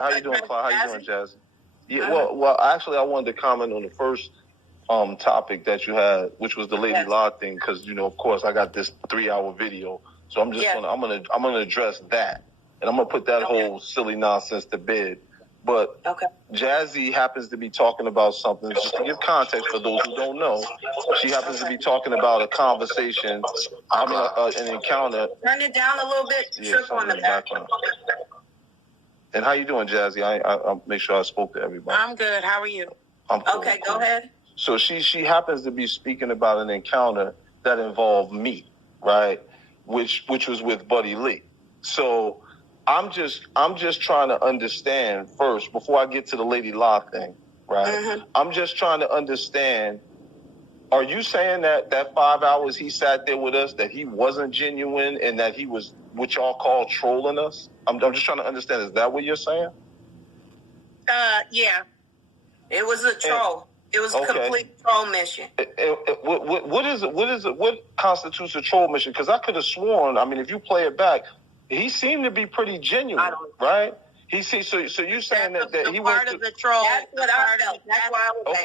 How you doing, Clyde? How you doing, Jassy? Yeah. Well, actually, I wanted to comment on the first topic that you had, which was the Lady Law thing, because of course, I got this 3-hour video, so I'm just gonna address that, and I'm gonna put that whole silly nonsense to bed. But Jassy happens to be talking about something. Just to give context for those who don't know, she happens to be talking about a conversation. An encounter. Turn it down a little bit. Trip on the background. And how you doing, Jassy? I'll make sure I spoke to everybody. I'm good. How are you? I'm cool. Okay, go ahead. So she happens to be speaking about an encounter that involved me, right? Which was with Buddy Lee. So I'm just trying to understand first before I get to the Lady Law thing, right? Mm-hmm. I'm just trying to understand. Are you saying that 5 hours he sat there with us, that he wasn't genuine and that he was what y'all call trolling us? I'm just trying to understand. Is that what you're saying? Yeah. It was a troll. It was a complete troll mission. What is it? What constitutes a troll mission? Because I could have sworn, if you play it back, he seemed to be pretty genuine, right? So you're saying that he part went of the troll. That's what I felt. That's why I was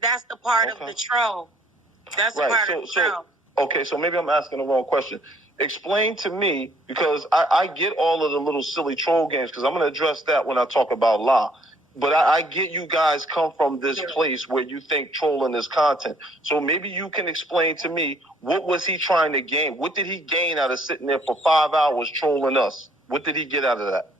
That's the part of the troll. That's the part of the troll. Okay, so maybe I'm asking the wrong question. Explain to me, because I get all of the little silly troll games, because I'm going to address that when I talk about law. But I get you guys come from this place where you think trolling is content. So maybe you can explain to me, what was he trying to gain? What did he gain out of sitting there for 5 hours trolling us? What did he get out of that?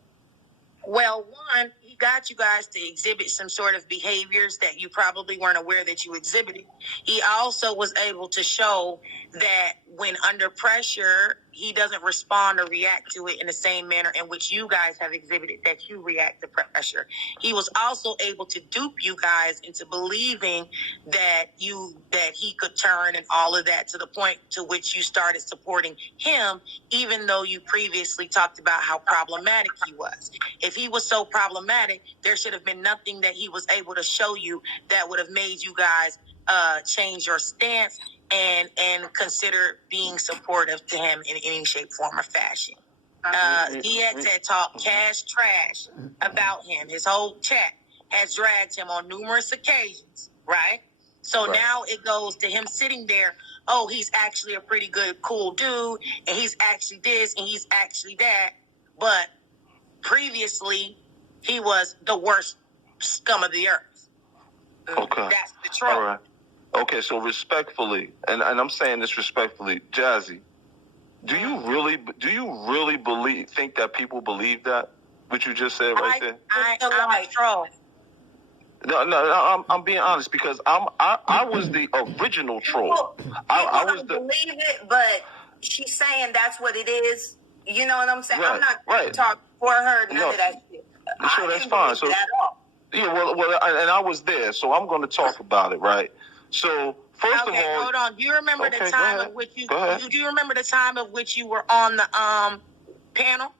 Well, one, he got you guys to exhibit some sort of behaviors that you probably weren't aware that you exhibited. He also was able to show that when under pressure, he doesn't respond or react to it in the same manner in which you guys have exhibited that you react to pressure. He was also able to dupe you guys into believing that he could turn and all of that, to the point to which you started supporting him, even though you previously talked about how problematic he was. If he was so problematic, there should have been nothing that he was able to show you that would have made you guys change your stance and consider being supportive to him in any shape, form, or fashion. He had to talk cash trash about him. His whole chat has dragged him on numerous occasions, right? So now it goes to him sitting there, he's actually a pretty good, cool dude, and he's actually this, and he's actually that. But previously, he was the worst scum of the earth. Okay. That's the troll. All right. Okay, so respectfully, and I'm saying this respectfully, Jassy, do you really think that people believe that? What you just said right there? I'm a troll. No, I'm being honest, because I was the original troll. I was believe it, but she's saying that's what it is. You know what I'm saying? Right, I'm not going to talk for her. None of that shit. Sure, that's fine. So, at all. Yeah, well, and I was there, so I'm going to talk about it, right? So first of all, hold on. Do you remember the time of which you? Do you remember the time of which you were on the panel?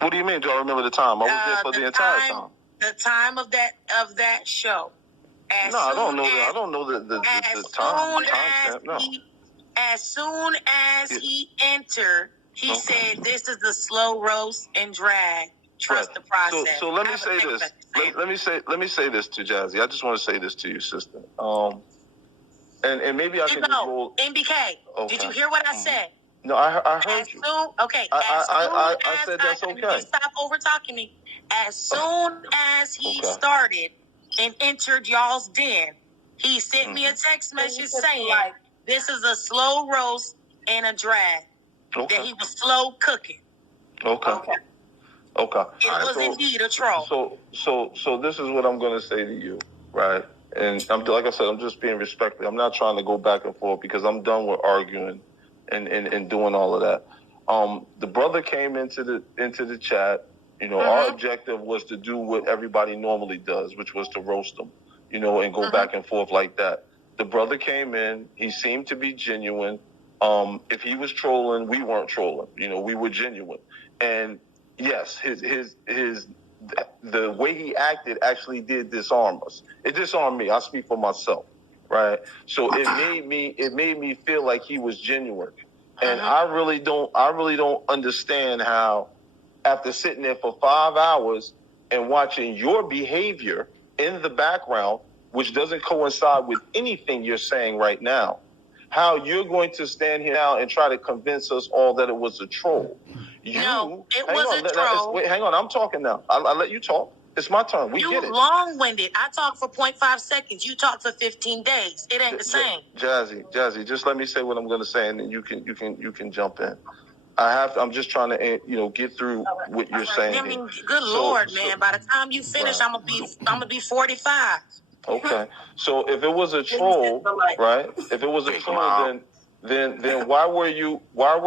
What do you mean? Do I remember the time? I was there for the entire time. The time of that show. I don't know. I don't know the time. As soon as he entered, he said, "This is a slow roast and drag. Trust the process." So let me say this. Let me say this to Jassy. I just want to say this to you, sister. And maybe I can just roll. NBK. Okay. Did you hear what I said? No, I heard you. I said that's okay. Stop over talking me. As soon as he started and entered y'all's den, he sent me a text message saying, "This is a slow roast and a drag." That he was slow cooking. Okay. It was indeed a troll. So this is what I'm going to say to you, right? And like I said, I'm just being respectful. I'm not trying to go back and forth, because I'm done with arguing and doing all of that. The brother came into the chat. Our objective was to do what everybody normally does, which was to roast them, and go back and forth like that. The brother came in. He seemed to be genuine. If he was trolling, we weren't trolling. We were genuine. And yes, the way he acted actually did disarm us. It disarmed me. I speak for myself, right? So it made me feel like he was genuine. And I really don't understand how after sitting there for 5 hours and watching your behavior in the background, which doesn't coincide with anything you're saying right now, how you're going to stand here now and try to convince us all that it was a troll. No, it was a troll. Wait, hang on. I'm talking now. I'll let you talk. It's my turn. We get it. You long-winded. I talk for 0.5 seconds. You talk for 15 days. It ain't the same. Jazzy, just let me say what I'm going to say, and then you can jump in. I'm just trying to get through what you're saying. I mean, good Lord, man. By the time you finish, right. I'm gonna be 45. Okay. So if it was a troll, right? If it was a troll, then why were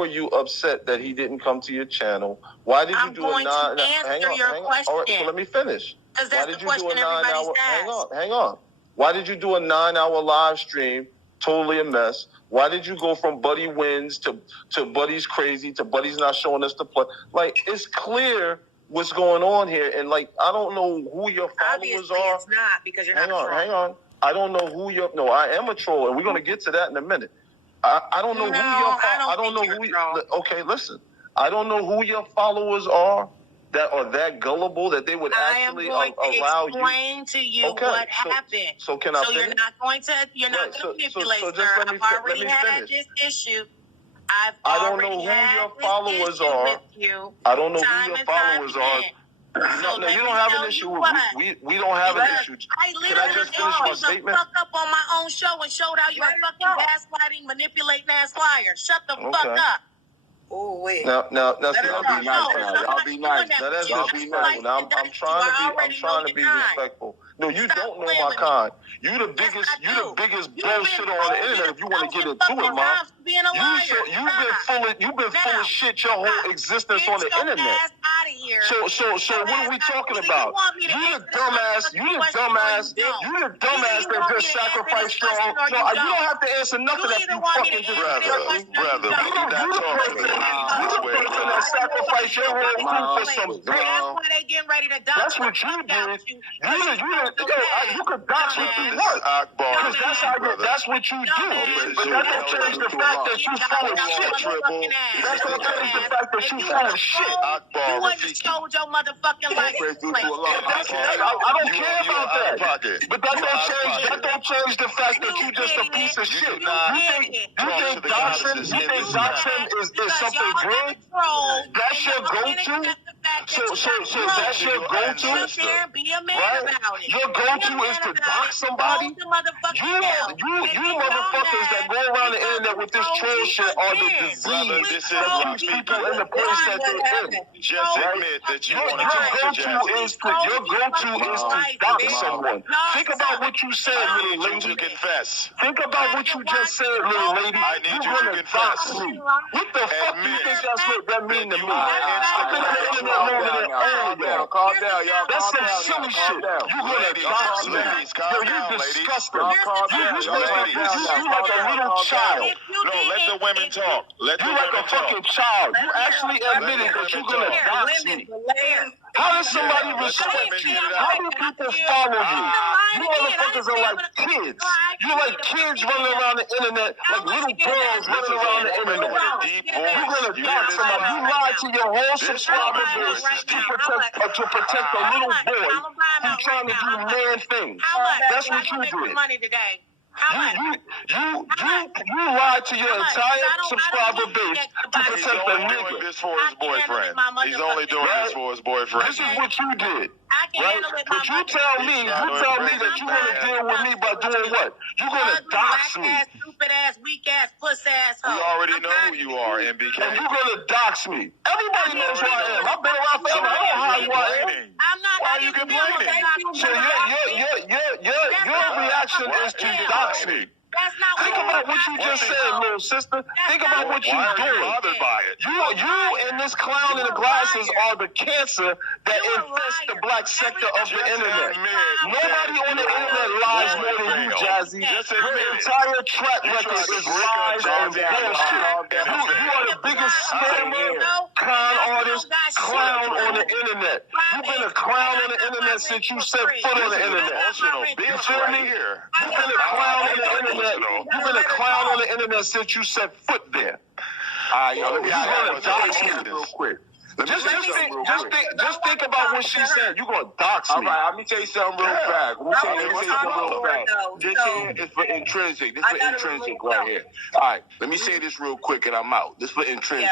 you upset that he didn't come to your channel? Why did you do a 9? Hang on. Question. All right, so let me finish. Because that's the question everybody's asked. Hang on. Why did you do a 9-hour live stream? Totally a mess. Why did you go from Buddy wins to Buddy's crazy to Buddy's not showing us the play? Like, it's clear what's going on here, and like, I don't know who your followers Obviously are. It's not, because you're not a troll. Hang on. I don't know who your. No, I am a troll, and we're gonna get to that in a minute. I don't know who your. I don't know who. Okay, listen. I don't know who your followers are that are that gullible that they would actually allow you. I am going to explain to you what happened. So can I? So finish? you're not going to manipulate, sir. I've already had this issue. I don't know who your followers are. I don't know who your followers are. No, you don't have an issue. We don't have an issue. I literally just finished my statement. Fuck up on my own show and showed how you are fucking gaslighting, manipulating ass liar. Shut the fuck up. Oh wait. Now, y'all be nice now. Y'all be nice. Now that's just be nice. Now I'm trying to be respectful. No, you don't know my kind. You the biggest bullshit on the internet. If you want to get into it, man. You've been full of shit your whole existence on the internet. So what are we talking about? You the dumbass that just sacrificed your own. No, you don't have to answer nothing that you fucking just. Brother, we're not talking. You the person that sacrificed your whole group for some That's why they getting ready to die. That's what you did. You could dox me for what? Because that's what you do. But that don't change the fact that you full of shit. That don't change the fact that you full of shit. You wouldn't have sold your motherfucking life. I don't care about that. But that don't change the fact that you just a piece of shit. You think doxing is something good? That's your go-to? So that's your go-to? Right? Your go-to is to dox somebody? You motherfuckers that go around the internet with this troll shit are the disease that keeps people in the place that they're in. Just admit that you want to talk to Jassy. Your go-to is to dox someone. Think about what you said, little lady. To confess. Think about what you just said, little lady. I need you to confess. What the fuck do you think that's what that mean to me? Calm down, y'all. That's some silly shit. You gonna dox me? You disgusting. You like a little child. No, let the women talk. Let the You like women a fucking child. You actually admitted that you're gonna dox me. How does somebody respect you? How do people follow you? You motherfuckers are like kids. You're like kids running around the internet, like little girls running around the internet. You're gonna dox somebody. You lied to your whole subscriber base to protect a little boy who's trying to do man things. That's what you did. You lied to your entire subscriber base to protect the nigga. This for his boyfriend. He's only doing this for his boyfriend. This is what you did. Right? But you tell me that you're going to deal with me by doing what? You're going to dox me. Stupid ass, weak ass, puss ass. We already know who you are, NBK. And you're going to dox me. Everybody knows who I am. I've been around forever. I don't hide who I am. Why are you complaining? So your reaction is to dox me. Think about what you just said, little sister. Think about what you're doing. Bothered by it. You and this clown in the glasses are the cancer that infests the black sector of the internet. Nobody on the internet lies more than you, Jassy. Your entire track record is lies and bullshit. You are the biggest scammer, con artist, clown on the internet. You've been a clown on the internet since you set foot on the internet. You feel me? You've been a clown on the internet. You've been a clown on the internet since you set foot there. All right, y'all. Let me dox me real quick. Just think about what she said. You're going to dox me. All right, let me tell you something real fast. Let me tell you something real fast. This here is for intrinsic. This is for intrinsic right here. All right, let me say this real quick and I'm out. This is for intrinsic.